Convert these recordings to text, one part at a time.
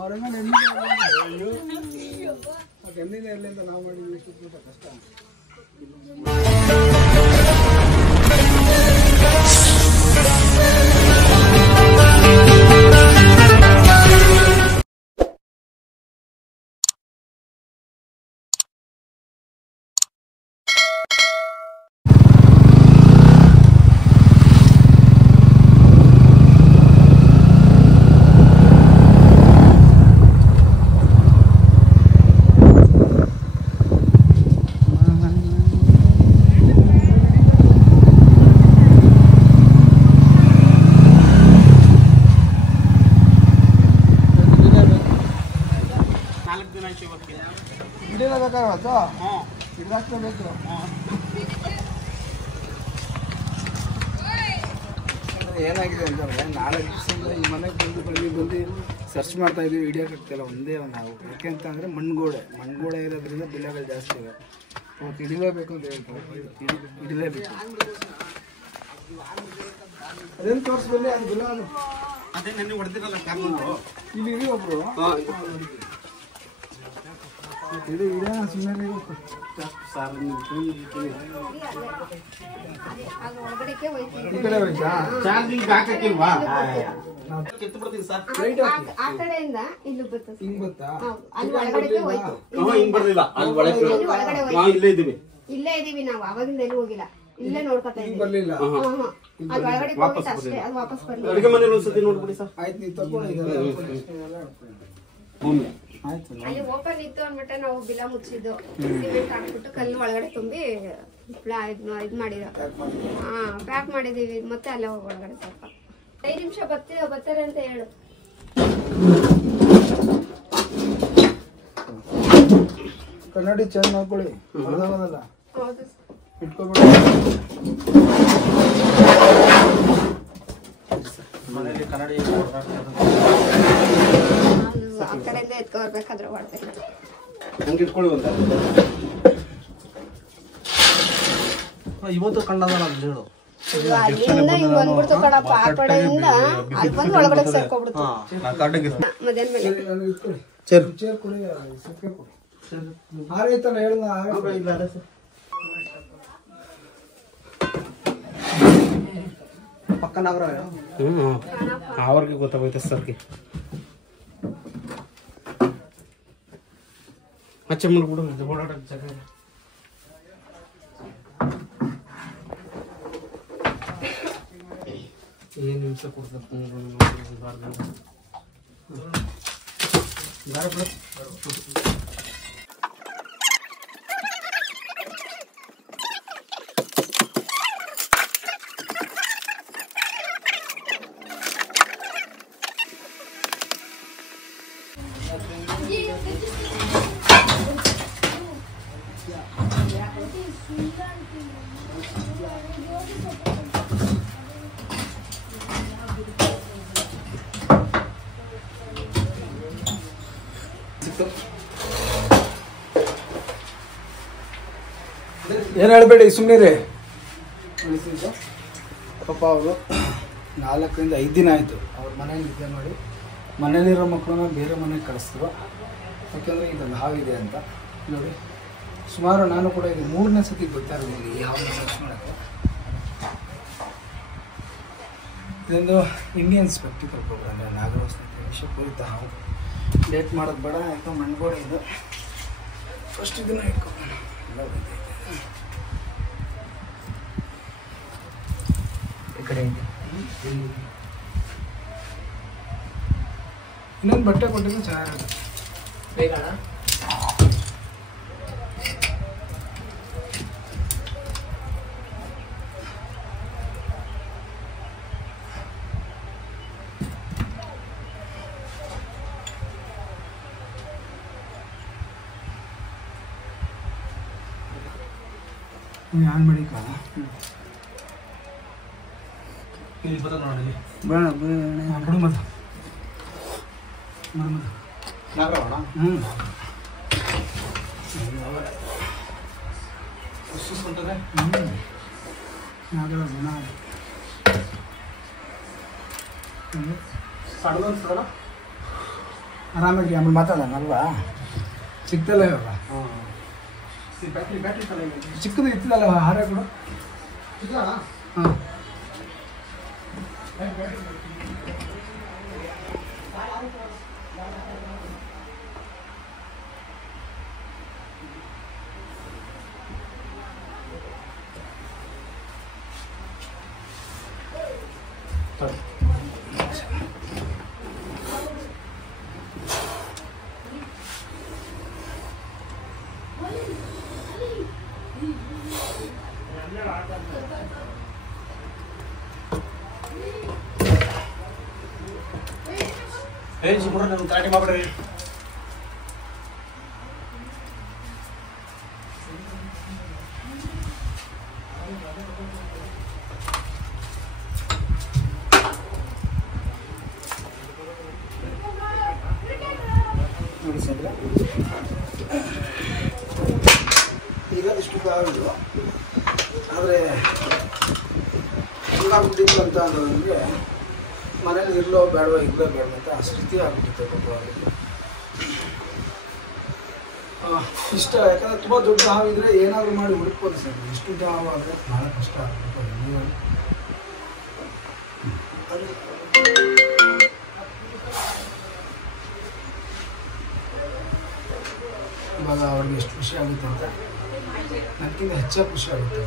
ಅವ್ರಂಗ ಎಣ್ಣೆ ಇರಲಿಂದ ನಾವು ಮಾಡಿದ್ವಿ ಎಷ್ಟು ಕಷ್ಟ. ಏನಾಗಿದೆ ಅಂತಂದರೆ 4 ದಿವಸದಿಂದ ಈ ಮನೆಗೆ ಬಂದು ಸರ್ಚ್ ಮಾಡ್ತಾ ಇದ್ದೀವಿ, ಹಿಡಿಯೋಕ್ಕಾಗ್ತಿಲ್ಲ ಒಂದೇ ನಾವು. ಯಾಕೆಂತಂದರೆ ಮಣ್ಗೋಡೆ ಇರೋದ್ರಿಂದ ಬಿಲ್ಲಗಳು ಜಾಸ್ತಿ ಇವೆ. ಅವತ್ತು ಹಿಡಿಲೇಬೇಕು ಅಂತ ಹೇಳ್ತಾರೆ, ಹಿಡಿಲೇಬೇಕು. ಅದೇನು ತೋರಿಸ್ಬಲ್ಲಿ ಅದು ಬಿಲ್ಲ ಅದು ಅದೇ ನೆನ್ನೆ ಹೊಡೆದಿರಲ್ಲ ಇಲ್ಲಿ ಇರಿ ಒಬ್ರು ಇಡೀ ಸುಮ್ಮನೆ ಈ ಕಡೆ ಹೋಯ್ತಾ ಚಾರ್ಜಿಂಗ್ ಹಾಕಿಲ್ವಾ? ಕಿತ್ತು ಬಿಡ್ತೀನಿ ಸರ್. ಆ ಕಡೆಯಿಂದ ಇಲ್ಲಿ ಬರ್ತದೆ. ಹಿಂಗ್ ಗೊತ್ತಾ? ಅಲ್ಲಿ ಒಳಗಡೆಗೆ ಹೋಯ್ತು. ಹಿಂಗ್ ಬರ್ಲಿಲ್ಲ, ಅಲ್ಲಿ ಒಳಗಡೆ ಇಲ್ಲೇ ಇದೀವಿ. ಇಲ್ಲೇ ಇದೀವಿ ನಾವು, ಅವಾಗಿಂದ ಎಲ್ಲೂ ಹೋಗಿಲ್ಲ, ಇಲ್ಲೇ ನೋಡ್ಕೊತಾ ಇದ್ದೀವಿ. ಬರ್ಲಿಲ್ಲ ಅದು ಒಳಗಡೆ ಹೋಗಿತ್ತು ಅಷ್ಟೇ, ಅದು ವಾಪಸ್ ಬರ್ಲಿಲ್ಲ. ಅಡುಗೆ ಮನೇಲಿ ಒಂದ್ಸತಿ ನೋಡ್ಬಿಡಿ ಸರ್. ಆಯ್ತು, ನೀವು ತಗೊಂಡು ಆಯ್ತು. ಅಲ್ಲಿ ಓಪನ್ ಇತ್ತು ಅಂದ್ಬಿಟ್ಟೆ ನಾವು ಬಿಲ ಮುಚ್ಚಿದ್ದು, ಸಿಮೆಂಟ್ ಹಾಕ್ಬಿಟ್ಟು ಕಲ್ಲು ಒಳಗಡೆ ತುಂಬಿ ಇದ್ ಮಾಡಿದ. ಪ್ಯಾಕ್ ಮಾಡಿದೀವಿ. ಮತ್ತೆ ಅಲ್ಲೇ ಹೋಗಿ ಒಳಗಡೆ ಸ್ವಲ್ಪ 5 ನಿಮಿಷ ಬರ್ತಾರೆ ಅಂತ ಹೇಳು. ಕನ್ನಡಿ ಚೆಂದ ನೋಡ್ಕೊಳ್ಳಿ, ಅರ್ಧವಲ್ಲ ಹೌದು, ಇಟ್ಕೊಬಿಡಿ. ಕನ್ನಡಿ ಆ ಕಡೆಯಿಂದ ಎತ್ಕೊಬರ್ಬೇಕಾದ್ರೆ ಹೊಡ್ದೆ. ಹಂಗೆ ಇಟ್ಕೊಳ್ಳಿ ಒಂದ. ಇವತ್ತು ಕಂಡದಲ್ಲ ಅಂತ ಹೇಳು. ಅಲ್ಲಿಂದ ಹಿಂಗ್ ಬಂದ್ಬಿಡ್ತು ಕಣಪ್ಪ, ಆ ಕಡೆಯಿಂದ ಅಲ್ಲಿ ಬಂದು ಒಳಗಡೆ ಸೇರ್ಕೊಬಿಡ್ತು. ಮಧ್ಯಾಹ್ನ ಮೇಲೆ ಚೇರ್ ಕೊಡಿ, ಸುಕ್ಕೆ ಕೊಡಿ. ಆರೈತಲ್ಲ ಹೇಳ ಪಕ್ಕನಾಗ್ರ ಅವ್ರಿಗೆ ಗೊತ್ತಾಗೋಯ್ತು ಸರ್ಗೆ. ಹಚ್ಚ ಮಾಡ್ಬಿಡು, ಓಡಾಡಕ್ ಜಾಗ ಇಲ್ಲ. ಏನು ನಿಮಿಷ ಕೊಡ್ತಾರೆ ಏನು ಹೇಳ್ಬೇಡಿ, ಸುಮ್ಮನೆ ಪಾಪ ಅವರು 4ರಿಂದ 5 ದಿನ ಆಯಿತು ಅವ್ರ ಮನೇಲಿ ನಿದ್ದೆ ಮಾಡಿ. ಮನೇಲಿರೋ ಮಕ್ಕಳನ್ನ ಬೇರೆ ಮನೆಗೆ ಕಳಿಸಿದ್ರು, ಯಾಕೆಂದರೆ ಇದೊಂದು ಹಾವಿದೆ ಅಂತ. ನೋಡಿ, ಸುಮಾರು ನಾನು ಕೂಡ ಇದು 3ನೇ ಸತಿ ಗೊತ್ತಾ ಇರೋದು ಈ ಹಾವನ್ನ ಸರ್ಚ್ ಮಾಡೋಕ್ಕೆ. ಇದೊಂದು ಇಂಡಿಯನ್ ಸ್ಪೆಕ್ಟಿಕಲ್ ಪ್ರೋಗ್ರಾಮ್, ಅಂದರೆ ನಾಗರಹೊಸನಕ್ಕೆ ವಿಷಪೂರಿತ ಹಾವು. ಡೇಟ್ ಮಾಡೋದು ಬೇಡ, ಯಾಕೆ ಮಣ್ಗೋಡೆ ಇದು. ಫಸ್ಟ್ ಇದನ್ನು ಇಟ್ಕೊಂಡು ಎಲ್ಲ ಬಂದೈತೆ. ಈ ಕಡೆ ಇದೆ. ಇನ್ನೊಂದು ಬಟ್ಟೆ ಕೊಟ್ಟಿದ್ದು ಚೆನ್ನಾಗಿರುತ್ತೆ. ಬೇಕಣ್ಣ? ಆನ್ ಮಾಡಿ ಇಲ್ಲಿ ಬತ್ತ ನೋಡಿ. ಬೇಡ ಬಿಡು ಮತ್ತೆ ನಾಗರವಣ ಸುಸ್ಕೊಂತದೆ. ನಾಗರ ಜನ ಸಡಲ ಅನ್ಸ್ತದಲ್ಲ. ಆರಾಮಾಗಿ ಆಮೇಲೆ ಮಾತಾಡೋಣಲ್ವಾ? ಸಿಗ್ತಲ್ಲ ಇವಾಗ ಚಿಕ್ಕದು ಇತ್ತಲ್ಲ ಹಾರ ಕೂಡ ಹಾಂ ಸುಮ್ಮನೆ ನನ್ನ ತ್ರಾಟಿ ಮಾಡ್ಬಿಡ್ರಿ. ನೋಡಿ ಸರ್, ಈಗ ಇಷ್ಟು ಕಾವಿದು ಆದರೆ ಹಂಗಾಗ್ಬಿಟ್ಟಿತ್ತು ಅಂತ ಅನ್ನೋದಂದರೆ ಮನೇಲಿ ಇರಲೋ ಬೇಡವೋ ಅಂತ ಸ್ಥಿತಿ ಆಗ್ಬಿಟ್ಟಿತ್ತು ಪಾಪ ಅವರಿಗೆ. ಇಷ್ಟ ಯಾಕಂದರೆ ತುಂಬ ದೊಡ್ಡ ಹಾವಿದ್ರೆ ಏನಾದರೂ ಮಾಡಿ ಹುಡುಕ್ಬೋದು ಸರ್. ಇಷ್ಟು ದೊಡ್ಡ ಹಾವು ಆದರೆ ಭಾಳ ಕಷ್ಟ ಆಗ್ಬಿಟ್ಟು ನೀವು ಇವಾಗ ಅವ್ರಿಗೆ ಎಷ್ಟು ಖುಷಿ ಆಗುತ್ತೆ ಅಂತ ನನಗಿಂತ ಹೆಚ್ಚಾಗಿ ಖುಷಿ ಆಗುತ್ತೆ.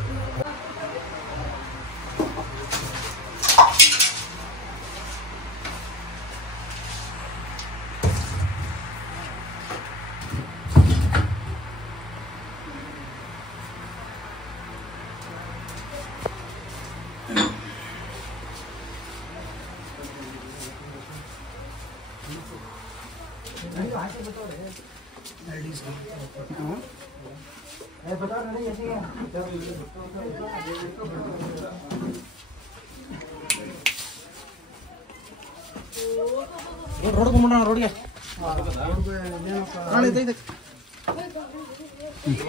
ರೋಡ್ಗೆ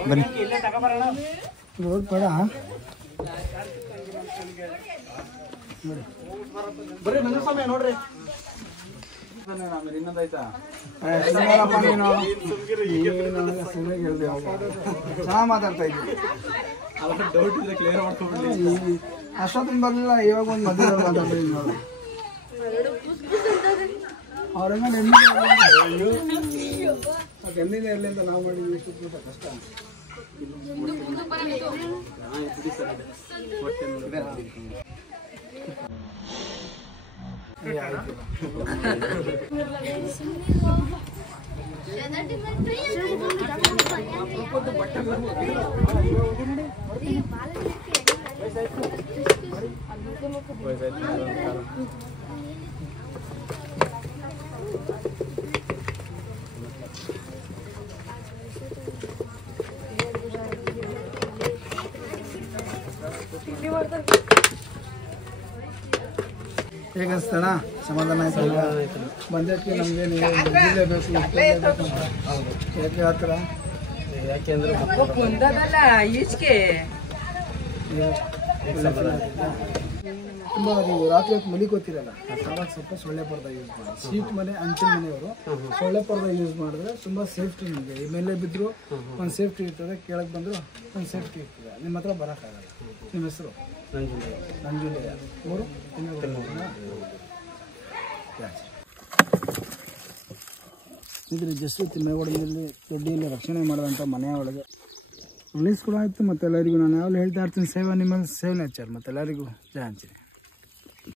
ಬನ್ನಿ ರೋಡ್ ಬೇಡ ಬರ್ರಿ ನನ್ನ ಸಮಯ ನೋಡ್ರಿ. ಆಮೇಲೆ ಇನ್ನೊಂದಾಯ್ತಾ ಚೆನ್ನಾಗಿ ಮಾತಾಡ್ತಾ ಇದ್ದೀವಿ. ಡೌಟ್ ಇದೆ ಕ್ಲಿಯರ್ ಮಾಡ್ಕೊಂಡ್ಬಿಡ್ಲಿ. ಅಷ್ಟೊತ್ತಿನ ಬರಲಿಲ್ಲ, ಇವಾಗ ಒಂದು ಮದುವೆ ಮಾತಾಡ್ತೀವಿ ನೋಡಿ. ಅವ್ರೆಲ್ಲ ನೆಮ್ಮದಿ ಇರಲಿ ಅಂತ ನಾವು ಮಾಡಿದ್ವಿ. ಎಷ್ಟು ಕಷ್ಟ ಹೇಗನ್ಸ್ತಣ? ಸಮಾಧಾನ ಆಯ್ತು ಬಂದಕ್ಕೆ ನಮಗೆ ನೀವು ಬೇಕು ಯಾಕೆ ಆ ಥರ? ಯಾಕೆಂದ್ರೆ ತುಂಬ ನೀವು ರಾತ್ರಿ ಹೊತ್ತು ಮಲಿಕೋತಿರಲ್ಲ, ಆವಾಗ ಸ್ವಲ್ಪ ಸೊಳ್ಳೆ ಪರ್ದ ಯೂಸ್ ಮಾಡಿ. ಸೀಟ್ ಮನೆ ಅಂಚಿನ ಮನೆಯವರು ಸೊಳ್ಳೆ ಪರ್ದ ಯೂಸ್ ಮಾಡಿದ್ರೆ ತುಂಬ ಸೇಫ್ಟಿ. ನಿಮಗೆ ಮೇಲೆ ಬಿದ್ದರೂ ಒಂದು ಸೇಫ್ಟಿ ಇರ್ತದೆ, ಕೆಳಗೆ ಬಂದರೂ ಒಂದು ಸೇಫ್ಟಿ ಇರ್ತದೆ. ನಿಮ್ಮ ಹತ್ರ ಬರೋಕ್ಕಾಗಲ್ಲ. ನಿಮ್ಮ ಹೆಸರು? ನಂಜುಂಡಯ್ಯ. ಊರು? ಇದ್ರ ಜಸ್ಟ್ ತಿಮ್ಮೇಗೌಡನಲ್ಲಿ ದೊಡ್ಡಿಯಲ್ಲಿ ರಕ್ಷಣೆ ಮಾಡೋದಂಥ ಮನೆಯ ಒಳಗೆ ರಿಲೀಸ್ ಕೂಡ ಆಯಿತು. ಮತ್ತು ಎಲ್ಲರಿಗೂ ನಾನು ಯಾವಾಗಲೂ ಹೇಳ್ತಾ ಇರ್ತೀನಿ, ಸೇವೆ ನಿಮ್ಮಲ್ಲಿ ಸೇವೆ ನೇಚರ್. ಮತ್ತು ಎಲ್ಲರಿಗೂ ಜಯ ಅಂತೀನಿ.